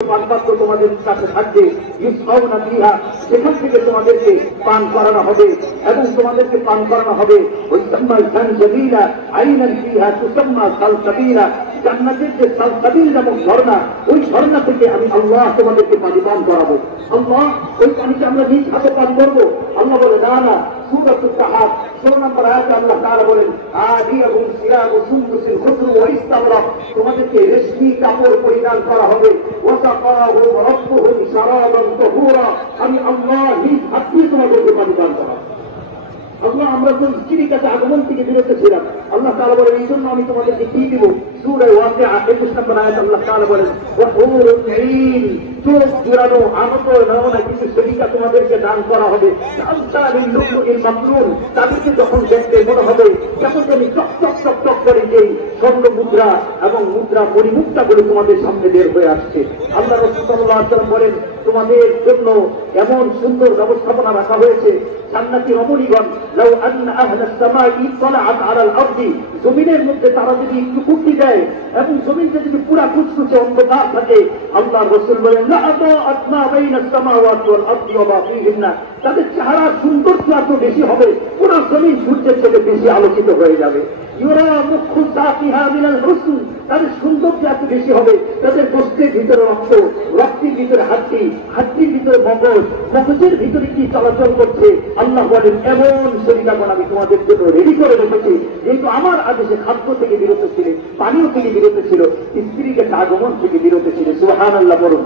পানপাত্র তোমাদের কাছে থাকবে, ইউসকাউনা ফিহা, সেখান থেকে তোমাদেরকে পান করানো হবে এবং তোমাদেরকে পান করানো হবে ওই সাম্মাল সানজাবিলা আইনান ফিহা তুসাম্মা সালসাবিলা, জান্নাতের যে সালসাবিল নামক ঝর্ণা, ওই ঝর্ণা থেকে আমি আল্লাহ তোমাদেরকে পানি পান করাবো। আল্লাহ ওই পানিকে আমরা নিজ হাতে পান করবো? আল্লাহ বলে না না। সূরাতুল কাহফ 16 নম্বর আয়াতে আল্লাহ তাআলা বলেন আদিয়াহুম সিরাবু সুন্দুসিল খুদরু ওয়া ইস্তাবরাক, তোমাদেরকে রেশমি কাপড় পরিধান করা হবে। ওয়াসাকাহুম রাব্বুহুম শারাবান তাহুরা, আমি আল্লাহ নিজ হাতে তোমাদেরকে পানি পান করাবো। আল্লাহ আমরা তো স্ত্রীর কাছে আগমন থেকে বিরত ছিলাম, আল্লাহ তাআলা বলেন এই জন্য আমি তোমাদেরকে কি দিব। সূরা ওয়াকিআ 21 নম্বর আয়াত আল্লাহ তাআলা বলেন ওয়াহুরুল ঈন, চোখ জুড়ানো আনত নমুনা কিছু শরীকা তোমাদেরকে দান করা হবে। আমসালিল লুলুইল মাকনুন, তাদেরকে যখন দেখতে মনে হবে যখন তুমি টক টক টক টক করে যেই স্বর্ণ মুদ্রা এবং মুদ্রা পরিমুক্তাগুলো তোমাদের সামনে বের হয়ে আসছে। আল্লাহ রাসূল সাল্লাল্লাহু আলাইহি ওয়াসাল্লাম বলেন তোমাদের জন্য এমন সুন্দর ব্যবস্থাপনা রাখা হয়েছে, জান্নাতি রমণীগণ লাউ আন্না আহলাস সামাই ইত্তালাআত আলাল আরদি, জমিনের মধ্যে তারা যদি একটু উঁকি দেয় এবং জমিনটা যদি পুরা কুচকুচে অন্ধকার থাকে, আল্লাহর রাসূল বলেন লা আতাআত মা বাইনাস সামাওয়াতি ওয়াল আরদি ওয়া মা ফীহিন্না, তাদের চেহারার সৌন্দর্য এত বেশি হবে পুরো জমিন সূর্যের থেকে বেশি আলোকিত হয়ে যাবে। ইউরা মুখু সাকিহা মিনাল হুসন, তাদের সৌন্দর্য এত বেশি হবে, তাদের গোশতের ভিতরে রক্ত, রক্তের ভিতরে হাড্ডি, হাড্ডির ভিতরে মগজ, মগজের ভিতরে কি চলাচল করছে, আল্লাহ বলেন এমন শরীরাগণ আমি তোমাদের জন্য রেডি করে রেখেছি। যেহেতু আমার আদেশে খাদ্য থেকে বিরত ছিল, পানীয় থেকে বিরত ছিল, স্ত্রীকে আগমন থেকে বিরত ছিল। সুবহানাল্লাহ বলুন।